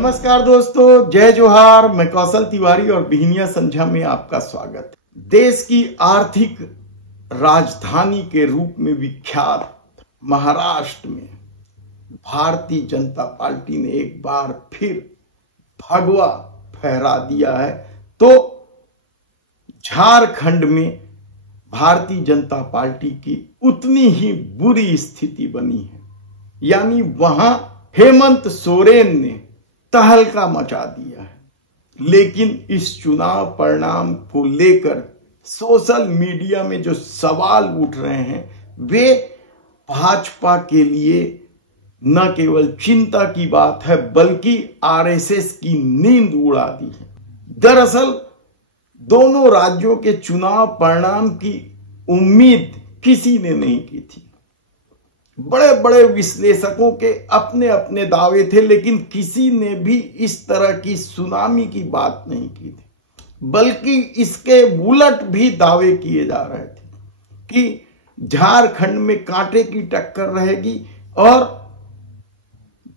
नमस्कार दोस्तों, जय जोहार। मैं कौशल तिवारी और बिहनिया संझा में आपका स्वागत है। देश की आर्थिक राजधानी के रूप में विख्यात महाराष्ट्र में भारतीय जनता पार्टी ने एक बार फिर भगवा फहरा दिया है। तो झारखंड में भारतीय जनता पार्टी की उतनी ही बुरी स्थिति बनी है, यानी वहां हेमंत सोरेन ने तहलका मचा दिया है। लेकिन इस चुनाव परिणाम को लेकर सोशल मीडिया में जो सवाल उठ रहे हैं वे भाजपा के लिए न केवल चिंता की बात है बल्कि आरएसएस की नींद उड़ा दी है। दरअसल दोनों राज्यों के चुनाव परिणाम की उम्मीद किसी ने नहीं की थी। बड़े बड़े विश्लेषकों के अपने अपने दावे थे, लेकिन किसी ने भी इस तरह की सुनामी की बात नहीं की थी, बल्कि इसके उलट भी दावे किए जा रहे थे कि झारखंड में कांटे की टक्कर रहेगी और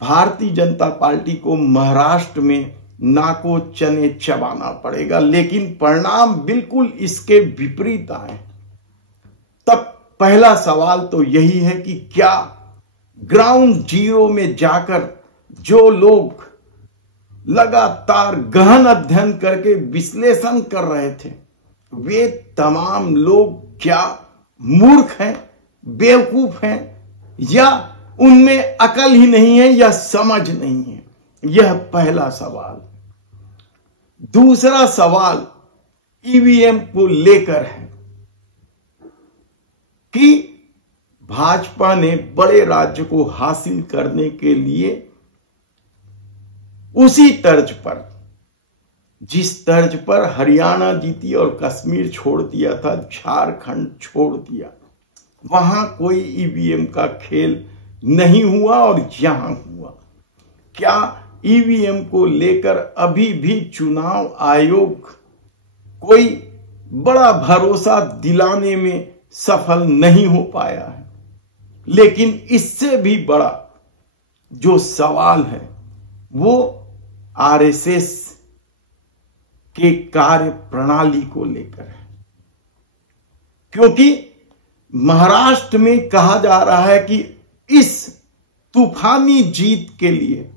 भारतीय जनता पार्टी को महाराष्ट्र में नाको चने चबाना पड़ेगा। लेकिन परिणाम बिल्कुल इसके विपरीत आए। तब पहला सवाल तो यही है कि क्या ग्राउंड जीरो में जाकर जो लोग लगातार गहन अध्ययन करके विश्लेषण कर रहे थे वे तमाम लोग क्या मूर्ख हैं, बेवकूफ हैं, या उनमें अकल ही नहीं है या समझ नहीं है? यह पहला सवाल। दूसरा सवाल ईवीएम को लेकर है कि भाजपा ने बड़े राज्य को हासिल करने के लिए उसी तर्ज पर, जिस तर्ज पर हरियाणा जीती और कश्मीर छोड़ दिया था, झारखंड छोड़ दिया, वहां कोई ईवीएम का खेल नहीं हुआ और यहां हुआ। क्या ईवीएम को लेकर अभी भी चुनाव आयोग कोई बड़ा भरोसा दिलाने में सफल नहीं हो पाया है? लेकिन इससे भी बड़ा जो सवाल है वो आरएसएस के कार्य प्रणाली को लेकर है, क्योंकि महाराष्ट्र में कहा जा रहा है कि इस तूफानी जीत के लिए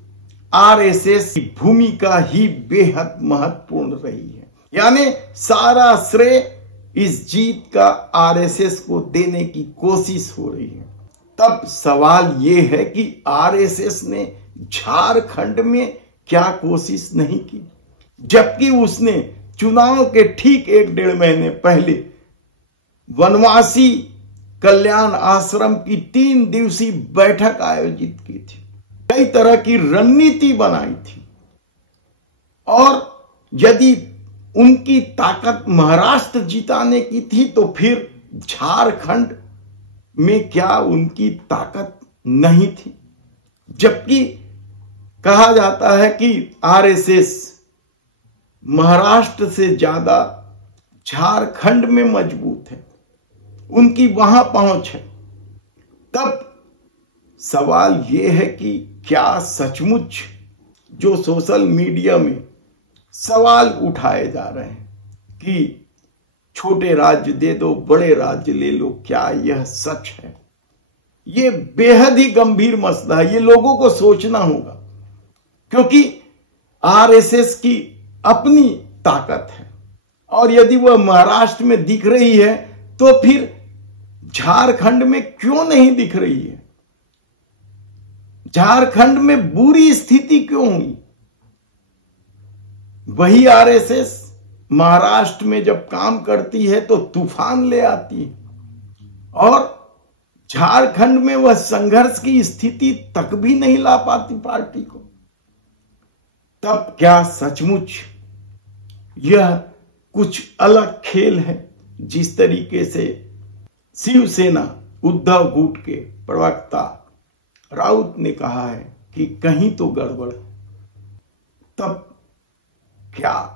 आरएसएस की भूमिका ही बेहद महत्वपूर्ण रही है। यानी सारा श्रेय इस जीत का आरएसएस को देने की कोशिश हो रही है। तब सवाल यह है कि आरएसएस ने झारखंड में क्या कोशिश नहीं की, जबकि उसने चुनाव के ठीक 1-1.5 महीने पहले वनवासी कल्याण आश्रम की 3 दिवसीय बैठक आयोजित की थी, कई तरह की रणनीति बनाई थी। और यदि उनकी ताकत महाराष्ट्र जिताने की थी तो फिर झारखंड में क्या उनकी ताकत नहीं थी? जबकि कहा जाता है कि आरएसएस महाराष्ट्र से ज्यादा झारखंड में मजबूत है, उनकी वहां पहुंच है। तब सवाल यह है कि क्या सचमुच जो सोशल मीडिया में सवाल उठाए जा रहे हैं कि छोटे राज्य दे दो, बड़े राज्य ले लो, क्या यह सच है? यह बेहद ही गंभीर मसला है, ये लोगों को सोचना होगा, क्योंकि आरएसएस की अपनी ताकत है और यदि वह महाराष्ट्र में दिख रही है तो फिर झारखंड में क्यों नहीं दिख रही है? झारखंड में बुरी स्थिति क्यों हुई? वही आरएसएस महाराष्ट्र में जब काम करती है तो तूफान ले आती है और झारखंड में वह संघर्ष की स्थिति तक भी नहीं ला पाती पार्टी को। तब क्या सचमुच यह कुछ अलग खेल है? जिस तरीके से शिवसेना उद्धव गुट के प्रवक्ता राउत ने कहा है कि कहीं तो गड़बड़ है, तब क्या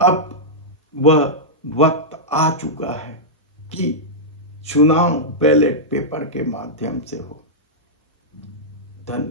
अब वह वक्त आ चुका है कि चुनाव बैलेट पेपर के माध्यम से हो? धन्यवाद।